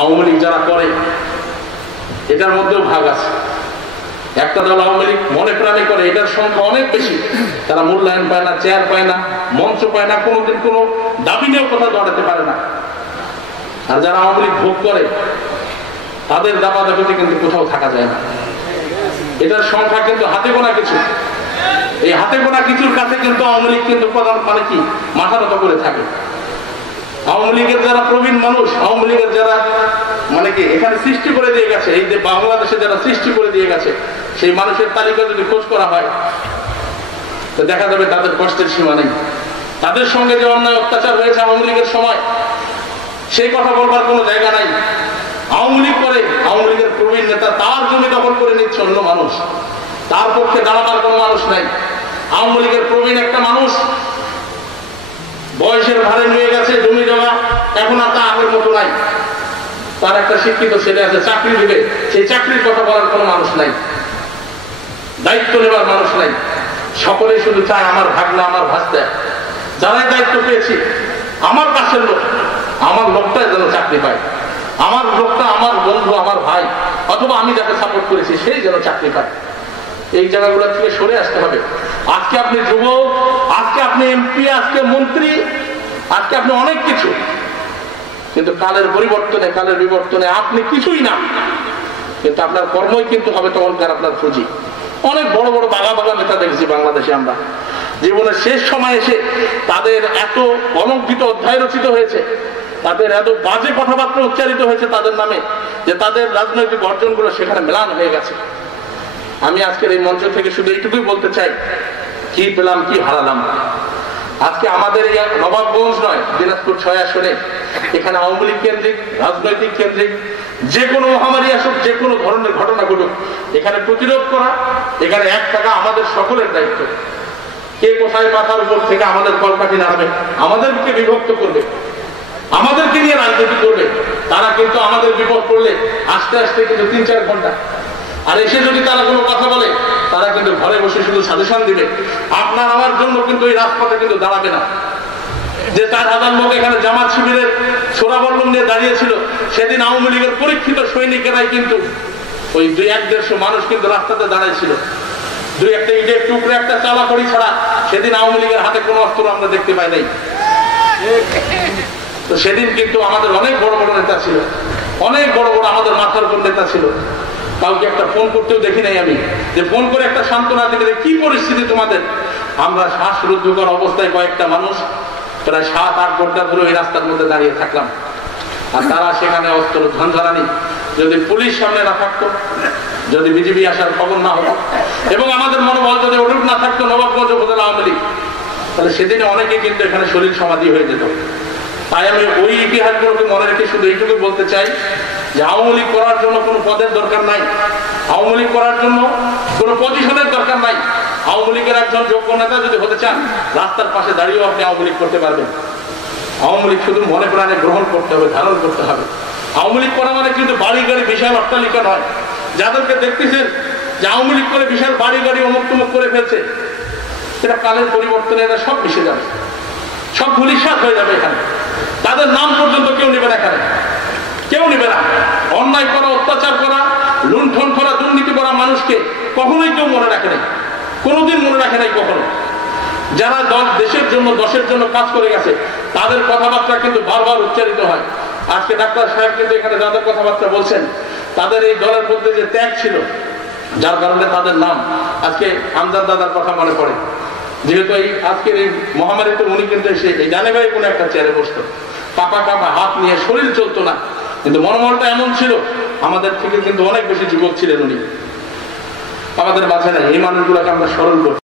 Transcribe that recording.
আওয়ামী লীগ যারা করে এটার মধ্যেও ভাগ আছে। একটা দল আওয়ামী লীগ মনে প্রাণে করে, এটার সংখ্যা অনেক বেশি, তারা মূল্যায়ন পায় না, চেয়ার পায় না, মঞ্চ পায় না, কোনোদিন কোনো দাবি নিয়েও কথা দাঁড়াতে পারে না। আর যারা আওয়ামী লীগ ভোগ করে তাদের দাবাদাবিতে কিন্তু কোথাও থাকা যায় না। এটার সংখ্যা কিন্তু হাতে গোনা কিছু। এই হাতে গোনা কিছুর কাছে কিন্তু আওয়ামী লীগ কিন্তু প্রধান মানে কি মাথা নত করে থাকে। আওয়ামী লীগের যারা প্রবীণ মানুষ, আওয়ামী লীগের যারা মানে কি এখানে সৃষ্টি করে দিয়ে গেছে, এই যে বাংলাদেশে যারা সৃষ্টি করে দিয়ে গেছে, সেই মানুষের তালিকা যদি খোঁজ করা হয় তো দেখা যাবে তাদের কষ্টের সীমা নেই। তাদের সঙ্গে যে অন্যায় অত্যাচার হয়েছে আওয়ামী লীগের সময়, সেই কথা বলবার কোনো জায়গা নাই। আওয়ামী লীগ করে, আওয়ামী লীগের প্রবীণ নেতা তার জমি দখল করে নিচ্ছে অন্য মানুষ, তার পক্ষে দাঁড়াবার কোনো মানুষ নাই। আওয়ামী লীগের প্রবীণ একটা মানুষ বয়সের ভারে নিয়ে গেছে জমি জমা, এখন আর তা আগের মতো নাই। তার একটা শিক্ষিত ছেলে আছে, চাকরি দিবে, সেই চাকরির কথা বলার কোনো মানুষ নাই, দায়িত্ব নেবার মানুষ নাই। সকলেই শুধু চায় আমার ভাগনা, আমার ভাস্তা, যারাই দায়িত্ব পেয়েছি আমার কাছের লোক, আমার লোকটাই যেন চাকরি পায়, আমার লোকটা আমার বন্ধু, আমার ভাই, অথবা আমি যাকে সাপোর্ট করেছি সেই যেন চাকরি পায়। এই জায়গাগুলো থেকে সরে আসতে হবে। আজকে আপনি যুবক, আজকে আপনি এমপি, আজকে মন্ত্রী, আজকে আপনি অনেক কিছু, কিন্তু কালের পরিবর্তনে, কালের বিবর্তনে আপনি কিছুই না, কিন্তু আপনার কর্মই কিন্তু হবে তখনকার আপনার পুঁজি। অনেক বড় বড় বাঘা বাঘা নেতা দেখেছি বাংলাদেশে আমরা, জীবনের শেষ সময় এসে তাদের এত অলঙ্কিত অধ্যায় রচিত হয়েছে, তাদের এত বাজে কথাবার্তা উচ্চারিত হয়েছে তাদের নামে, যে তাদের রাজনৈতিক অর্জনগুলো সেখানে মেলান হয়ে গেছে। আমি আজকের এই মঞ্চ থেকে শুধু এইটুকুই বলতে চাই, কি পেলাম কি হারালাম। আজকে আমাদের এই নবাবগঞ্জ নয়, দিনাজপুর 6 আসনে এখানে আওয়ামী লীগ কেন্দ্রিক, রাজনৈতিক কেন্দ্রিক যে কোনো মহামারী আসুক, যে কোনো ধরনের ঘটনা ঘটুক, এখানে প্রতিরোধ করা, এখানে এক থাকা আমাদের সকলের দায়িত্ব। কে কোথায় মাথার উপর থেকে আমাদের কলকাঠি নাড়াবে, আমাদেরকে বিভক্ত করবে, আমাদেরকে নিয়ে রাজনীতি করবে, তারা কিন্তু আমাদের বিপদ পড়লে আস্তে আস্তে কিন্তু 3-4 ঘন্টা, আর এসে যদি তারা কোনো কথা বলে তারা কিন্তু ঘরে বসে শুধু সাজেশন দিবে, আপনার আমার জন্য কিন্তু এই রাজপথে কিন্তু দাঁড়াবে না। যে 4000 লোক এখানে জামাত শিবিরের ছোড়াবল্লম নিয়ে দাঁড়িয়েছিল, সেদিন আওয়ামী লীগের পরীক্ষিত সৈনিকেরাই কিন্তু ওই 200-150 মানুষ কিন্তু রাস্তাতে দাঁড়াইছিল। 2-1টা ইটের টুকরে, একটা চালাকড়ি ছাড়া সেদিন আওয়ামী লীগের হাতে কোনো অস্ত্র আমরা দেখতে পাই নাই। তো সেদিন কিন্তু আমাদের অনেক বড় বড় নেতা ছিল, অনেক বড় বড় আমাদের মাথার উপর নেতা ছিল। কাউকে একটা ফোন করতেও দেখি নাই আমি, যে ফোন করে একটা সান্ত্বনা দিতে, কি পরিস্থিতি তোমাদের। আমরা শ্বাসরুদ্ধকর অবস্থায় কয়েকটা মানুষ প্রায় 7-8 ঘন্টা ধরে এই রাস্তার মধ্যে দাঁড়িয়ে থাকলাম, আর তারা সেখানে অস্ত্র ঝঞ্ঝারানি। যদি পুলিশ সামনে না থাকতো, যদি বিজেপি আসার খবর না হতো, এবং আমাদের মনোবল যদি অটুট না থাকতো নবাবগঞ্জ উপজেলা আওয়ামী লীগ, তাহলে সেদিনে অনেকে কিন্তু এখানে শরীর সমাধি হয়ে যেত। তাই আমি ওই ইতিহাসগুলোকে মনে রেখে শুধু এইটুকু বলতে চাই যে আওয়ামী লীগ করার জন্য কোনো পদের দরকার নাই, আওয়ামী লীগ করার জন্য কোনো পজিশনের দরকার নাই। আওয়ামী লীগের একজন যোগ্য নেতা যদি হতে চান, রাস্তার পাশে দাঁড়িয়েও আপনি আওয়ামী লীগ করতে পারবেন। আওয়ামী লীগ শুধু মনে প্রাণে গ্রহণ করতে হবে, ধারণ করতে হবে। আওয়ামী লীগ করা মানে কিন্তু বাড়ি গাড়ি বিশাল অট্টালিকা নয়। যাদেরকে দেখতেছেন যে আওয়ামী লীগ করে বিশাল বাড়ি গাড়ি অমুক তুমুক করে ফেলছে, এটা কালের পরিবর্তনে এরা সব মিশে যাবে, সব ধূলিসাৎ হয়ে যাবে। এখানে তাদের নাম পর্যন্ত কেউ নেবে না, এখানে কেউ নেবে না। অন্যায় করা, অত্যাচার করা, লুণ্ঠন করা, দুর্নীতি করা মানুষকে কখনোই কেউ মনে রাখে নাই, কোনোদিন মনে রাখে নাই কখনো। যারা দেশের জন্য, দশের জন্য কাজ করে গেছে, তাদের কথাবার্তা কিন্তু বারবার উচ্চারিত হয়। আজকে ডাক্তার সাহেব কিন্তু এখানে যাদের কথাবার্তা বলছেন, তাদের এই দলের মধ্যে যে ত্যাগ ছিল, যার কারণে তাদের নাম আজকে আমজাদ দাদার কথা মনে পড়ে। যেহেতু এই আজকের এই মহামারীতে উনি কিন্তু এসে এই জানেভাই কোনো একটা চেয়ারে বসতো, কাপা কাপা হাত নিয়ে, শরীর চলতো না, কিন্তু মনোবলটা এমন ছিল, আমাদের থেকে কিন্তু অনেক বেশি যুবক ছিলেন উনি, আমাদের মাঝে নাই। এই মানুষগুলোকে আমরা স্মরণ করি।